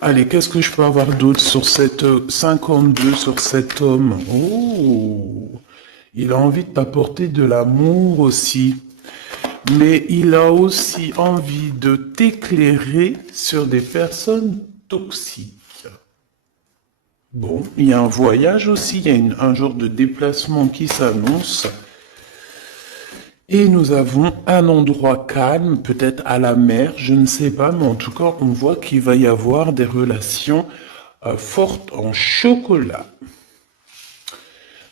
Allez, qu'est-ce que je peux avoir d'autre sur cette 52 sur cet homme? Oh, il a envie de t'apporter de l'amour aussi, mais il a aussi envie de t'éclairer sur des personnes toxiques. Bon, il y a un voyage aussi, il y a un genre de déplacement qui s'annonce. Et nous avons un endroit calme, peut-être à la mer, je ne sais pas, mais en tout cas, on voit qu'il va y avoir des relations fortes en chocolat.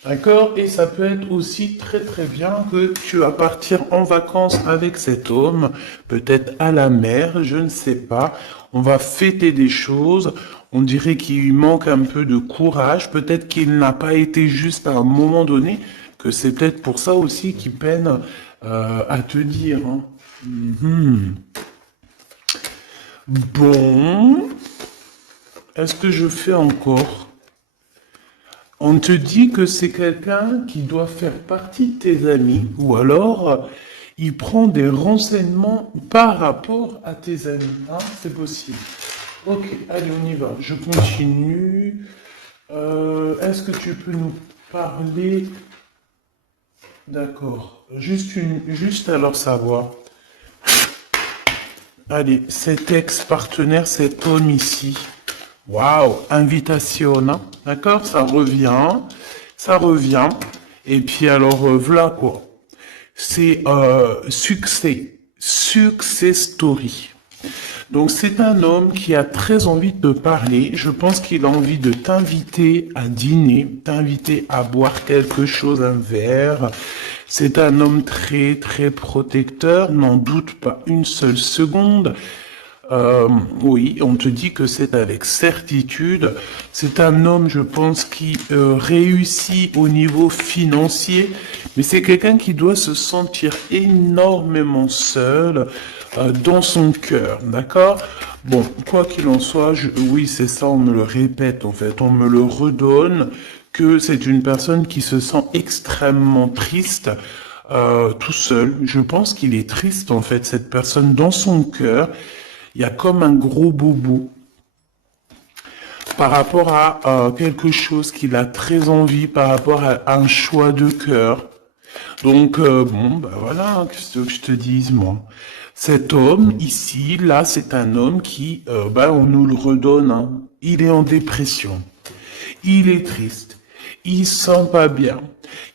D'accord? Et ça peut être aussi très très bien que tu vas partir en vacances avec cet homme, peut-être à la mer, je ne sais pas. On va fêter des choses. On dirait qu'il lui manque un peu de courage. Peut-être qu'il n'a pas été juste à un moment donné, que c'est peut-être pour ça aussi qu'il peine à te dire, hein. Mhm. Bon, est-ce que je fais encore? On te dit que c'est quelqu'un qui doit faire partie de tes amis, ou alors il prend des renseignements par rapport à tes amis. Hein, c'est possible. Ok, allez, on y va. Je continue. Est-ce que tu peux nous parler? D'accord. Juste alors savoir. Allez, cet ex-partenaire, cet homme ici. Waouh, invitation, hein. D'accord, ça revient, ça revient. Et puis alors, voilà quoi. C'est success story. Donc c'est un homme qui a très envie de te parler. Je pense qu'il a envie de t'inviter à dîner, t'inviter à boire quelque chose, un verre. C'est un homme très très protecteur, n'en doute pas une seule seconde. Oui, on te dit que c'est avec certitude. C'est un homme, je pense, qui réussit au niveau financier, mais c'est quelqu'un qui doit se sentir énormément seul dans son cœur, d'accord? Bon, quoi qu'il en soit, oui, c'est ça, on me le répète, en fait, on me le redonne, que c'est une personne qui se sent extrêmement triste, tout seul. Je pense qu'il est triste, en fait, cette personne dans son cœur. Il y a comme un gros bobo par rapport à quelque chose qu'il a très envie, par rapport à un choix de cœur. Donc, bon, bah voilà, qu'est-ce que je te dise, moi. Cet homme, ici, là, c'est un homme qui, bah, on nous le redonne, hein. Il est en dépression. Il est triste. Il se sent pas bien.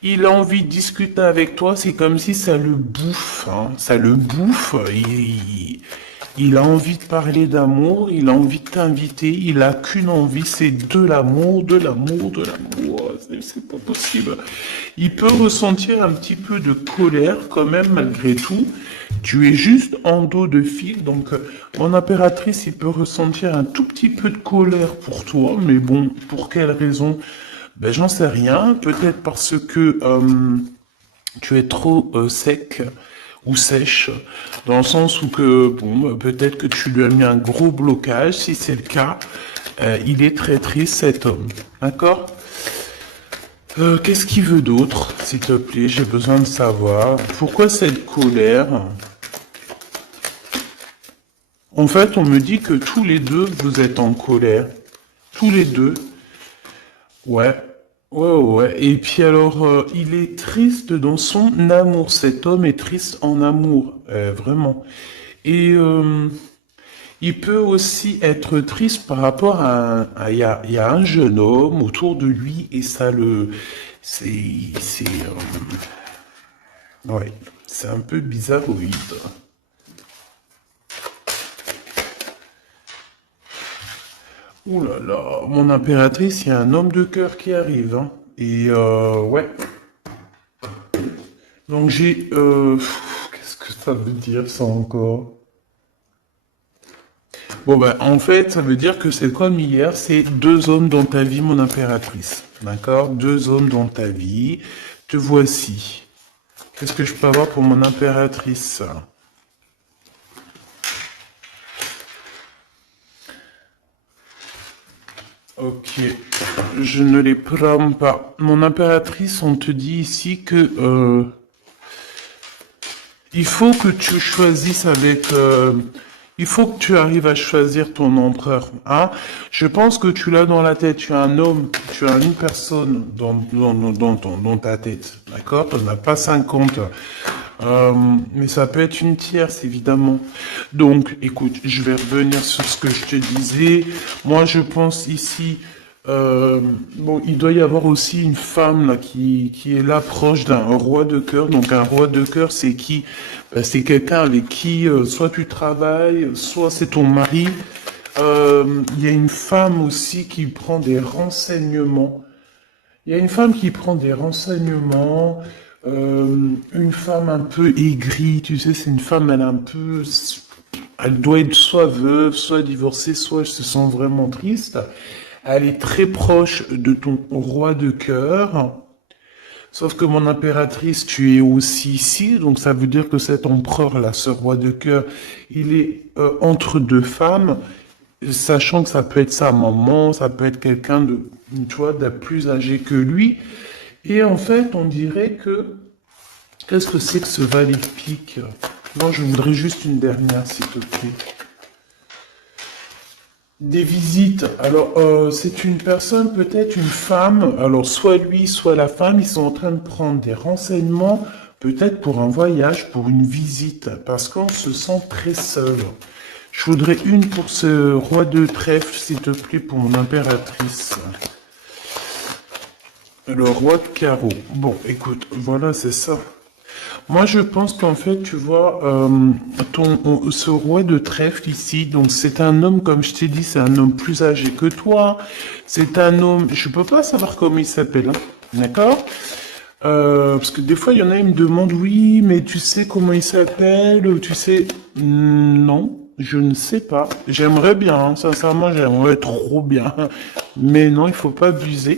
Il a envie de discuter avec toi. C'est comme si ça le bouffe, hein. Ça le bouffe. Il a envie de parler d'amour. Il a envie de t'inviter. Il a qu'une envie, c'est de l'amour, de l'amour, de l'amour. C'est pas possible. Il peut ressentir un petit peu de colère quand même malgré tout. Tu es juste en dos de fil, donc mon impératrice, il peut ressentir un tout petit peu de colère pour toi, mais bon, pour quelle raison? Ben j'en sais rien. Peut-être parce que tu es trop sec ou sèche, dans le sens où que bon, peut-être que tu lui as mis un gros blocage. Si c'est le cas, il est très triste cet homme, d'accord? Qu'est-ce qu'il veut d'autre, s'il te plaît? J'ai besoin de savoir. Pourquoi cette colère? En fait, on me dit que tous les deux, vous êtes en colère. Tous les deux. Ouais. Ouais, ouais. Et puis alors, il est triste dans son amour. Cet homme est triste en amour. Vraiment. Et il peut aussi être triste par rapport il y a un jeune homme autour de lui et ça le, ouais, c'est un peu bizarroïde. Ouh là là, mon impératrice, il y a un homme de cœur qui arrive, hein. Et ouais. Donc j'ai, qu'est-ce que ça veut dire ça encore? Bon ben, en fait, ça veut dire que c'est comme hier, c'est deux hommes dans ta vie, mon impératrice. D'accord? Deux hommes dans ta vie. Te voici. Qu'est-ce que je peux avoir pour mon impératrice? Ok, je ne les prends pas. Mon impératrice, on te dit ici que il faut que tu choisisses avec. Il faut que tu arrives à choisir ton empereur. Hein? Je pense que tu l'as dans la tête. Tu as un homme, tu as une personne dans ta tête. D'accord? Tu n'en as pas 50. Mais ça peut être une tierce, évidemment. Donc, écoute, je vais revenir sur ce que je te disais. Moi, je pense ici... bon, il doit y avoir aussi une femme là qui est là proche d'un roi de cœur. Donc un roi de cœur, c'est qui? C'est quelqu'un avec qui soit tu travailles, soit c'est ton mari. Il y a une femme aussi qui prend des renseignements. Il y a une femme qui prend des renseignements. Une femme un peu aigrie, tu sais, c'est une femme, elle est un peu, elle doit être soit veuve, soit divorcée, soit elle se sent vraiment triste. Elle est très proche de ton roi de cœur. Sauf que mon impératrice, tu es aussi ici, donc ça veut dire que cet empereur-là, ce roi de cœur, il est entre deux femmes, sachant que ça peut être sa maman, ça peut être quelqu'un de, tu vois, de plus âgé que lui. Et en fait, on dirait que, qu'est-ce que c'est que ce valet-pique? Non, je voudrais juste une dernière, s'il te plaît. Des visites. Alors, c'est une personne, peut-être une femme. Alors, soit lui, soit la femme, ils sont en train de prendre des renseignements, peut-être pour un voyage, pour une visite, parce qu'on se sent très seul. Je voudrais une pour ce roi de trèfle, s'il te plaît, pour mon impératrice. Le roi de carreau. Bon, écoute, voilà, c'est ça. Moi, je pense qu'en fait, tu vois, ce roi de trèfle ici, donc c'est un homme, comme je t'ai dit, c'est un homme plus âgé que toi. C'est un homme, je peux pas savoir comment il s'appelle, hein, d'accord? Parce que des fois, il y en a, ils me demandent, oui, mais tu sais comment il s'appelle, ou tu sais, non, je ne sais pas. J'aimerais bien, hein, sincèrement, j'aimerais trop bien, mais non, il faut pas abuser.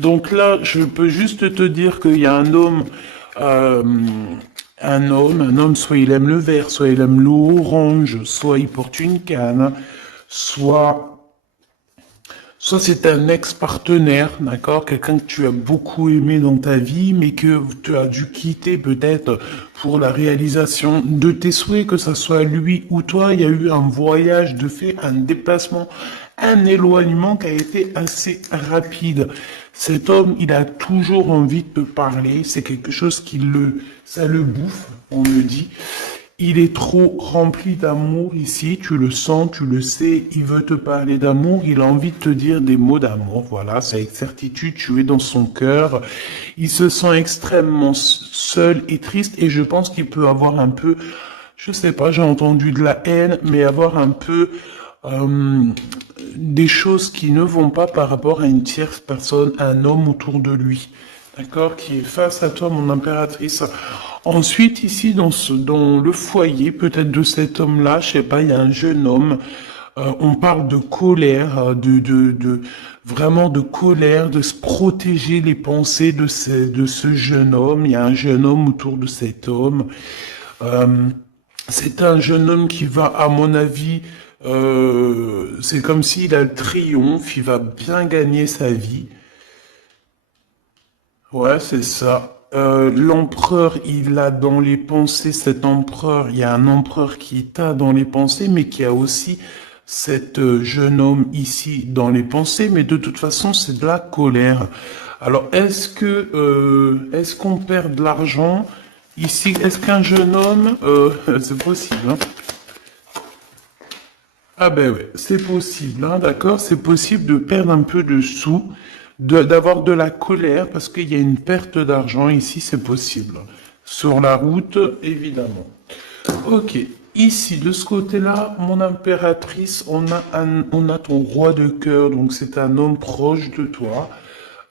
Donc là, je peux juste te dire qu'il y a euh, un homme, soit il aime le vert, soit il aime l'orange, soit il porte une canne, soit c'est un ex-partenaire, d'accord, quelqu'un que tu as beaucoup aimé dans ta vie, mais que tu as dû quitter peut-être pour la réalisation de tes souhaits, que ce soit lui ou toi, il y a eu un voyage de fait, un déplacement, un éloignement qui a été assez rapide. Cet homme, il a toujours envie de te parler, c'est quelque chose ça le bouffe, on le dit. Il est trop rempli d'amour ici, tu le sens, tu le sais, il veut te parler d'amour, il a envie de te dire des mots d'amour, voilà, c'est avec certitude, tu es dans son cœur. Il se sent extrêmement seul et triste et je pense qu'il peut avoir un peu, je sais pas, j'ai entendu de la haine, mais avoir un peu des choses qui ne vont pas par rapport à une tierce personne, un homme autour de lui. D'accord, qui est face à toi, mon impératrice. Ensuite, ici, dans le foyer, peut-être de cet homme-là, je sais pas, il y a un jeune homme. On parle de colère, vraiment de colère, de se protéger les pensées de ce jeune homme. Il y a un jeune homme autour de cet homme. Euh, c'est un jeune homme qui va, à mon avis, c'est comme s'il a le triomphe, il va bien gagner sa vie. Ouais, c'est ça. L'empereur, il a dans les pensées, cet empereur, il y a un empereur qui t'a dans les pensées, mais qui a aussi cet jeune homme ici dans les pensées, mais de toute façon, c'est de la colère. Alors, est-ce qu'on perd de l'argent ici? Est-ce qu'un jeune homme, c'est possible, hein? Ah ben ouais, c'est possible, hein, d'accord? C'est possible de perdre un peu de sous, d'avoir de la colère, parce qu'il y a une perte d'argent ici, c'est possible. Sur la route, évidemment. Ok, ici, de ce côté-là, mon impératrice, on a ton roi de cœur, donc c'est un homme proche de toi.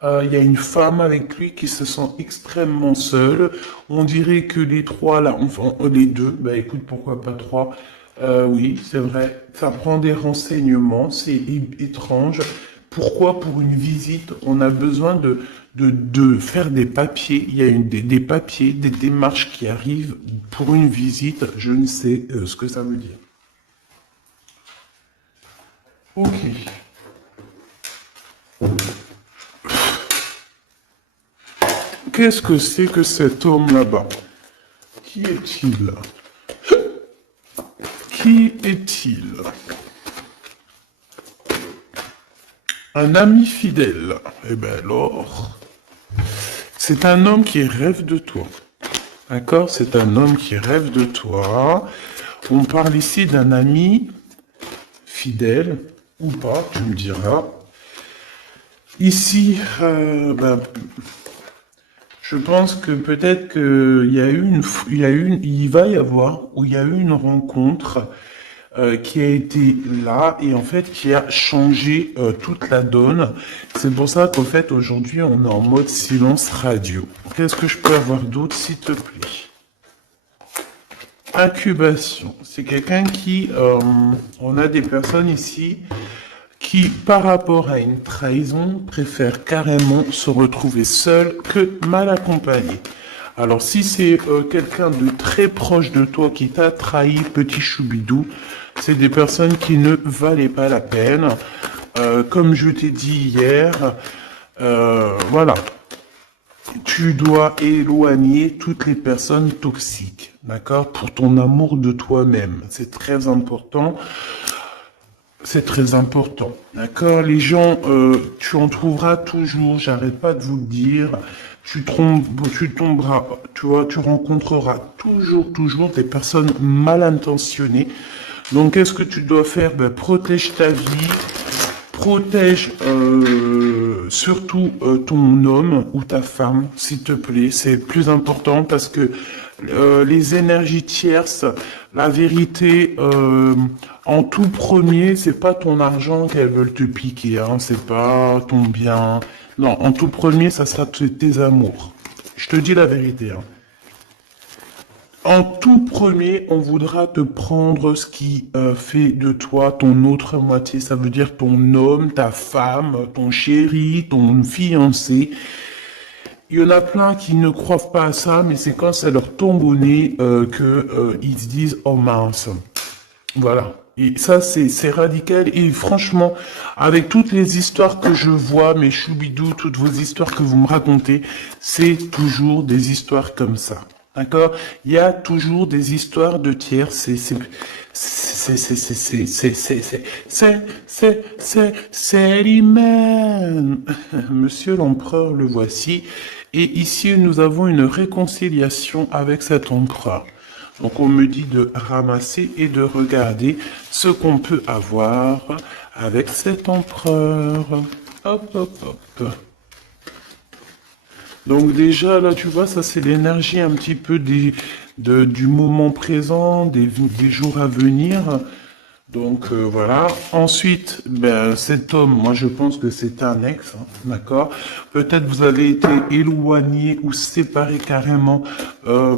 Il y a une femme avec lui qui se sent extrêmement seule. On dirait que les trois là, enfin les deux, bah écoute, pourquoi pas trois? Oui, c'est vrai. Ça prend des renseignements, c'est étrange. Pourquoi pour une visite, on a besoin de faire des papiers? Il y a des papiers, des démarches qui arrivent pour une visite. Je ne sais ce que ça veut dire. Ok. Qu'est-ce que c'est que cet homme là-bas? Qui est-il? Qui est-il? Un ami fidèle. Eh bien alors, c'est un homme qui rêve de toi. D'accord? C'est un homme qui rêve de toi. On parle ici d'un ami fidèle ou pas, tu me diras. Ici, je pense que peut-être qu'il y a eu il va y avoir, ou il y a eu une rencontre qui a été là et en fait qui a changé toute la donne. C'est pour ça qu'en fait aujourd'hui on est en mode silence radio. Qu'est-ce que je peux avoir d'autre s'il te plaît? Incubation. C'est quelqu'un qui, on a des personnes ici qui, par rapport à une trahison, préfèrent carrément se retrouver seul que mal accompagné. Alors si c'est quelqu'un de très proche de toi qui t'a trahi, petit choubidou, c'est des personnes qui ne valaient pas la peine. Comme je t'ai dit hier, voilà. Tu dois éloigner toutes les personnes toxiques, d'accord? Pour ton amour de toi-même. C'est très important. C'est très important, d'accord? Les gens, tu en trouveras toujours, j'arrête pas de vous le dire. Tu tomberas, tu vois, tu rencontreras toujours des personnes mal intentionnées. Donc, qu'est-ce que tu dois faire? Ben, protège ta vie, protège surtout ton homme ou ta femme, s'il te plaît. C'est plus important parce que les énergies tierces, la vérité, en tout premier, c'est pas ton argent qu'elles veulent te piquer, hein, c'est pas ton bien. Non, en tout premier, ça sera tes amours. Je te dis la vérité, hein. En tout premier, on voudra te prendre ce qui fait de toi ton autre moitié. Ça veut dire ton homme, ta femme, ton chéri, ton fiancé. Il y en a plein qui ne croient pas à ça, mais c'est quand ça leur tombe au nez ils se disent « Oh mince ». Voilà. Et ça, c'est radical. Et franchement, avec toutes les histoires que je vois, mes choubidous, toutes vos histoires que vous me racontez, c'est toujours des histoires comme ça. D'accord? Il y a toujours des histoires de tiers. C'est l'humain. Monsieur l'empereur, le voici. Et ici, nous avons une réconciliation avec cet empereur. Donc, on me dit de ramasser et de regarder ce qu'on peut avoir avec cet empereur. Hop, hop, hop. Donc déjà, là, tu vois, ça c'est l'énergie un petit peu du moment présent, des jours à venir. Donc voilà. Ensuite, ben, cet homme, moi je pense que c'est un ex, hein, d'accord? Peut-être vous avez été éloigné ou séparé carrément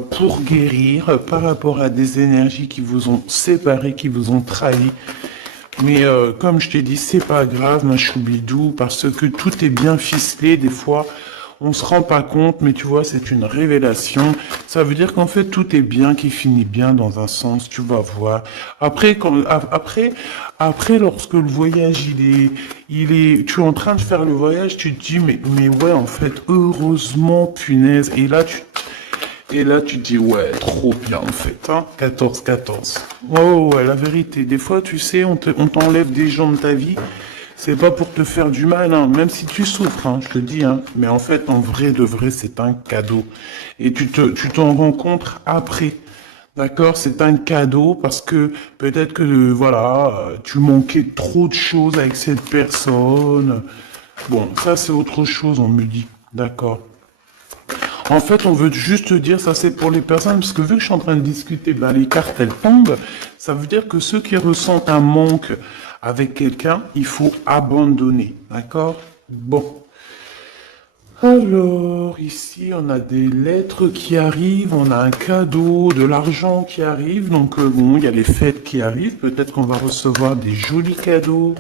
pour guérir par rapport à des énergies qui vous ont séparé, qui vous ont trahi. Mais comme je t'ai dit, c'est pas grave, ma choubidou, parce que tout est bien ficelé. Des fois, on se rend pas compte, mais tu vois, c'est une révélation. Ça veut dire qu'en fait, tout est bien, qui finit bien dans un sens, tu vas voir. Après, lorsque le voyage, tu es en train de faire le voyage, tu te dis, mais ouais, en fait, heureusement, punaise. Et là, tu te dis, ouais, trop bien, en fait, hein. 14-14. Oh, ouais, la vérité. Des fois, tu sais, on t'enlève des gens de ta vie. C'est pas pour te faire du mal, hein, même si tu souffres, hein, je te dis, hein. Mais en fait, en vrai de vrai, c'est un cadeau. Et tu t'en rencontres après. D'accord? C'est un cadeau parce que peut-être que, voilà, tu manquais trop de choses avec cette personne. Bon, ça, c'est autre chose, on me dit. D'accord? En fait, on veut juste dire, ça c'est pour les personnes, parce que vu que je suis en train de discuter, ben, les cartes, elles tombent. Ça veut dire que ceux qui ressentent un manque avec quelqu'un, il faut abandonner. D'accord? Bon. Alors, ici, on a des lettres qui arrivent, on a un cadeau, de l'argent qui arrive. Donc, bon, il y a les fêtes qui arrivent. Peut-être qu'on va recevoir des jolis cadeaux.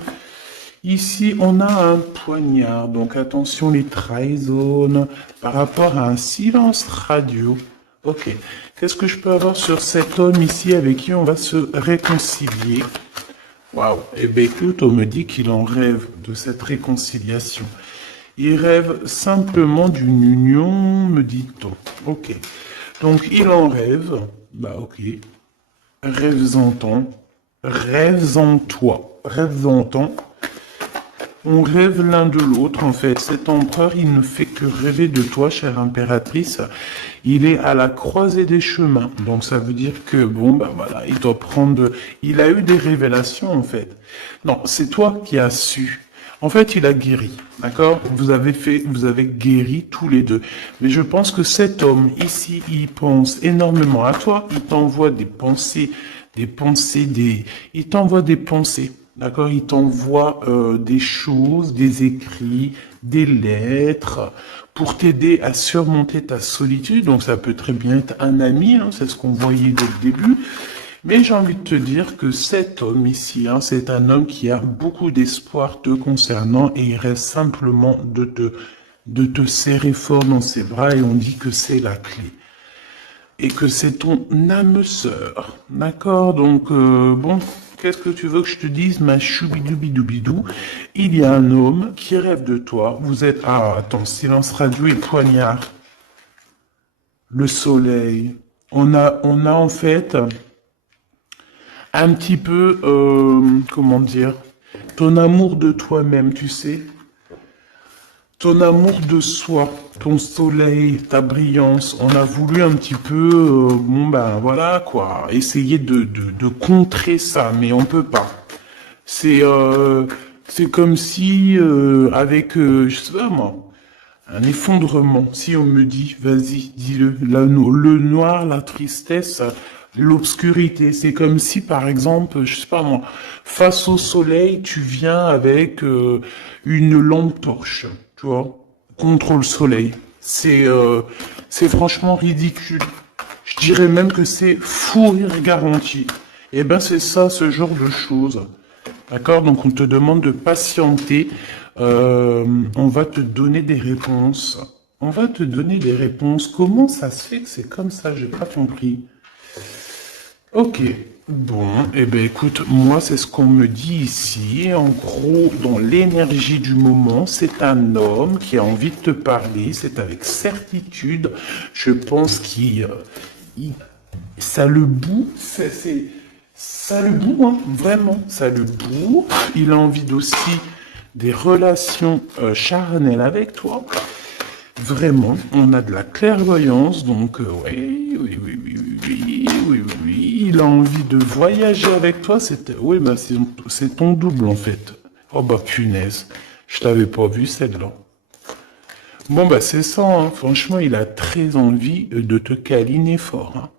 Ici, on a un poignard. Donc, attention, les trahisons par rapport à un silence radio. Ok. Qu'est-ce que je peux avoir sur cet homme ici avec qui on va se réconcilier? Waouh. Eh bien, écoute, on me dit qu'il en rêve de cette réconciliation. Il rêve simplement d'une union, me dit-on. Ok. Donc, il en rêve. Bah, ok. Rêves-en-t-on. rêves en toi. Rêves en toi. On rêve l'un de l'autre, en fait. Cet empereur, il ne fait que rêver de toi, chère impératrice. Il est à la croisée des chemins. Donc, ça veut dire que, bon, ben voilà, il doit prendre... Il a eu des révélations, en fait. Non, c'est toi qui as su. En fait, il a guéri, d'accord? Vous avez guéri tous les deux. Mais je pense que cet homme, ici, il pense énormément à toi. Il t'envoie il t'envoie des pensées. D'accord, il t'envoie des choses, des écrits, des lettres pour t'aider à surmonter ta solitude. Donc ça peut très bien être un ami, hein, c'est ce qu'on voyait dès le début. Mais j'ai envie de te dire que cet homme ici, hein, c'est un homme qui a beaucoup d'espoir te concernant et il reste simplement de te serrer fort dans ses bras et on dit que c'est la clé. Et que c'est ton âme sœur. D'accord? Donc, bon, qu'est-ce que tu veux que je te dise, ma choubidoubidou? Il y a un homme qui rêve de toi. Vous êtes... Ah, attends, silence radio et poignard. Le soleil. On a en fait un petit peu, comment dire, ton amour de toi-même, tu sais. Ton amour de soi, ton soleil, ta brillance, on a voulu un petit peu, bon ben voilà quoi, essayer de contrer ça, mais on peut pas. C'est comme si, je sais pas moi, un effondrement, si on me dit, vas-y, dis-le, le noir, la tristesse, l'obscurité, c'est comme si par exemple, je sais pas moi, face au soleil, tu viens avec une lampe torche, tu vois, contre le soleil. C'est franchement ridicule. Je dirais même que c'est fou rire garanti. Eh ben c'est ça, ce genre de choses. D'accord? Donc on te demande de patienter. On va te donner des réponses. On va te donner des réponses. Comment ça se fait que c'est comme ça? J'ai pas compris. Ok. Bon, eh ben écoute, moi c'est ce qu'on me dit ici. En gros, dans l'énergie du moment, c'est un homme qui a envie de te parler. C'est avec certitude. Je pense ça le boue. Ça le boue, hein, vraiment. Ça le boue. Il a envie aussi des relations charnelles avec toi. Vraiment, on a de la clairvoyance, donc oui, il a envie de voyager avec toi, oui, bah, c'est ton double en fait. Oh bah punaise, je t'avais pas vu celle-là. Bon bah c'est ça, hein. Franchement, il a très envie de te câliner fort. Hein.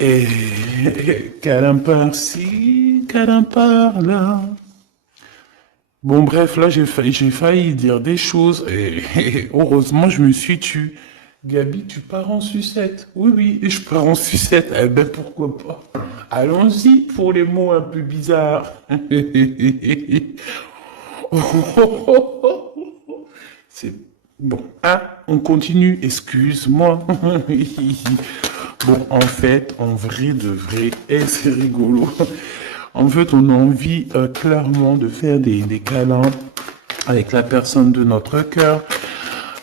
Et câlin par-ci, câlin par-là. Bon, bref, là, j'ai failli dire des choses et heureusement, je me suis tu. Gabi, tu pars en sucette. Oui, oui, je pars en sucette. Eh ben, pourquoi pas. Allons-y pour les mots un peu bizarres. C'est bon. Ah, on continue. Excuse-moi. Bon, en fait, en vrai de vrai, c'est rigolo. En fait, on a envie clairement de faire des câlins avec la personne de notre cœur.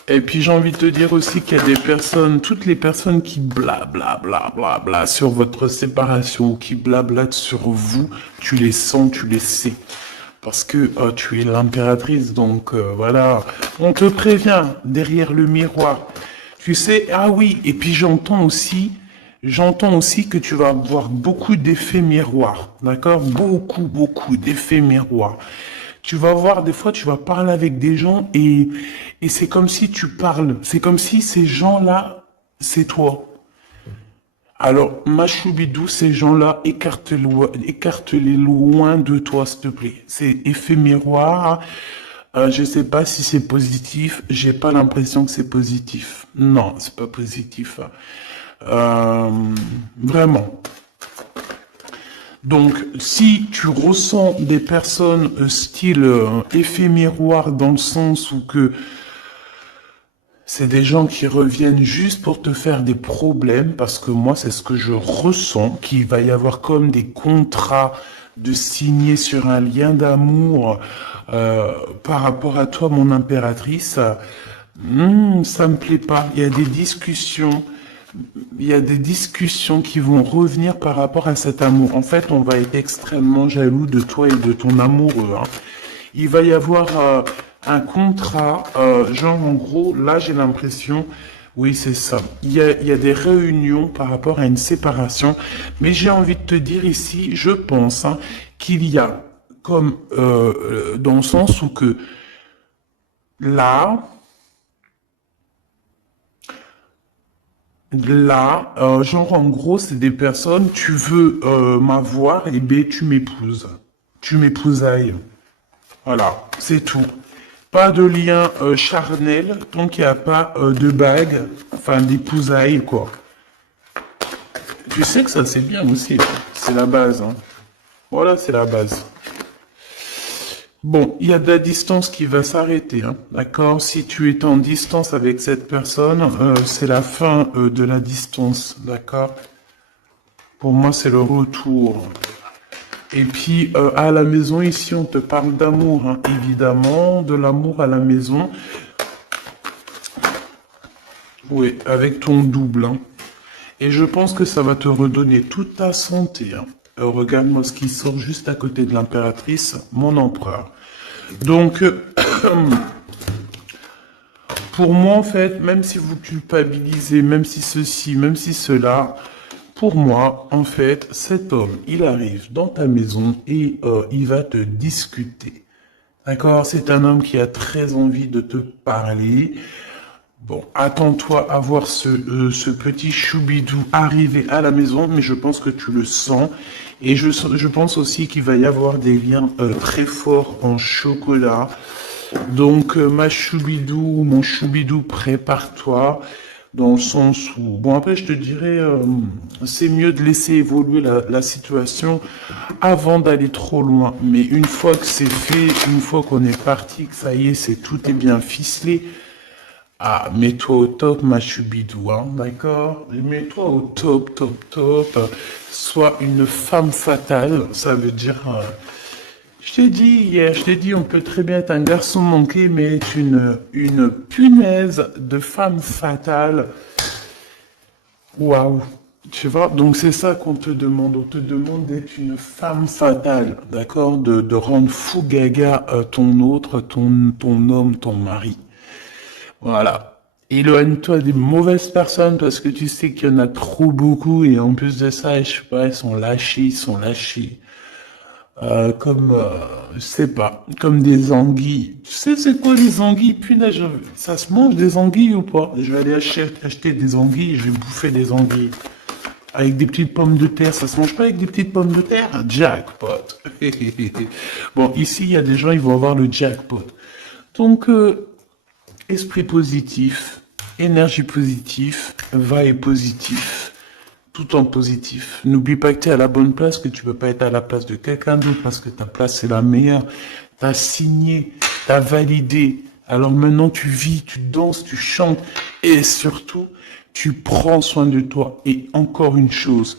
Et puis j'ai envie de te dire aussi qu'il y a des personnes, toutes les personnes qui bla sur votre séparation, qui blablatent sur vous, tu les sens, tu les sais. Parce que tu es l'impératrice, donc voilà. On te prévient derrière le miroir. Tu sais, ah oui, et puis j'entends aussi que tu vas avoir beaucoup d'effets miroirs, d'accord? Beaucoup d'effets miroirs. Tu vas voir, des fois, tu vas parler avec des gens et c'est comme si tu parles. C'est comme si ces gens-là, c'est toi. Alors, ma choubidou, ces gens-là, écarte-les loin de toi, s'il te plaît. C'est effet miroir. Je sais pas si c'est positif. J'ai pas l'impression que c'est positif. Non, c'est pas positif. Vraiment. Donc, si tu ressens des personnes style effet miroir dans le sens où que c'est des gens qui reviennent juste pour te faire des problèmes, parce que moi, c'est ce que je ressens, qu'il va y avoir comme des contrats de signer sur un lien d'amour par rapport à toi, mon impératrice, ça me plaît pas. Il y a des discussions, il y a des discussions qui vont revenir par rapport à cet amour. En fait, on va être extrêmement jaloux de toi et de ton amoureux, hein. Il va y avoir un contrat, genre en gros, là j'ai l'impression, oui c'est ça, il y a des réunions par rapport à une séparation, mais j'ai envie de te dire ici, je pense hein, qu'il y a comme dans le sens où que là, genre en gros, c'est des personnes, tu veux m'avoir, et ben tu m'épouses. Tu m'épousailles. Voilà, c'est tout. Pas de lien charnel tant qu'il n'y a pas de bague, enfin d'épousailles, quoi. Tu sais que ça c'est bien aussi, c'est la base. Hein. Voilà, c'est la base. Bon, il y a de la distance qui va s'arrêter, hein, d'accord? Si tu es en distance avec cette personne, c'est la fin de la distance, d'accord? Pour moi, c'est le retour. Et puis, à la maison, ici, on te parle d'amour, hein, évidemment, de l'amour à la maison. Oui, avec ton double, hein. Et je pense que ça va te redonner toute ta santé, hein. Regarde-moi ce qui sort juste à côté de l'impératrice, mon empereur. Donc, pour moi, en fait, même si vous culpabilisez, même si ceci, même si cela, pour moi, en fait, cet homme, il arrive dans ta maison et il va te discuter. D'accord? C'est un homme qui a très envie de te parler. Bon, attends-toi à voir ce petit choubidou arriver à la maison, mais je pense que tu le sens. Et je pense aussi qu'il va y avoir des liens très forts en chocolat. Donc, ma choubidou, mon choubidou, prépare-toi. Dans le sens où, bon après je te dirais, c'est mieux de laisser évoluer la situation avant d'aller trop loin. Mais une fois que c'est fait, une fois qu'on est parti, que ça y est, c'est tout est bien ficelé, ah, mets-toi au top, ma chubidou, hein, d'accord? Mets-toi au top, top, top. Sois une femme fatale, ça veut dire... je t'ai dit hier, je t'ai dit, on peut très bien être un garçon manqué, mais être une punaise de femme fatale. Waouh! Tu vois, donc c'est ça qu'on te demande. On te demande d'être une femme fatale, d'accord? De rendre fou gaga ton autre, ton homme, ton mari. Voilà. Éloigne-toi des mauvaises personnes parce que tu sais qu'il y en a trop beaucoup et en plus de ça, je sais pas, ils sont lâchés. Comme, je sais pas, comme des anguilles. Tu sais, c'est quoi les anguilles? Punaise, ça se mange des anguilles ou pas? Je vais aller acheter des anguilles et je vais bouffer des anguilles. Avec des petites pommes de terre, ça se mange pas avec des petites pommes de terre? Jackpot. Bon, ici, il y a des gens, ils vont avoir le jackpot. Donc, esprit positif, énergie positive, vibe positif, tout en positif. N'oublie pas que tu es à la bonne place, que tu peux pas être à la place de quelqu'un d'autre parce que ta place c'est la meilleure. T'as signé, t'as validé. Alors maintenant tu vis, tu danses, tu chantes et surtout tu prends soin de toi. Et encore une chose,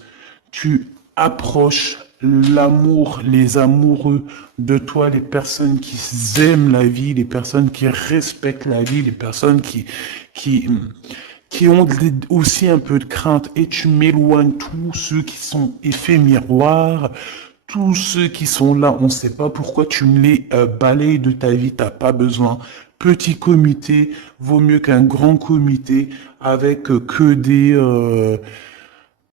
tu approches l'amour, les amoureux de toi, les personnes qui aiment la vie, les personnes qui respectent la vie, les personnes qui, qui ont aussi un peu de crainte. Et tu m'éloignes tous ceux qui sont effets miroirs, tous ceux qui sont là, on ne sait pas pourquoi tu me les balayes de ta vie, t'as pas besoin. Petit comité vaut mieux qu'un grand comité avec que des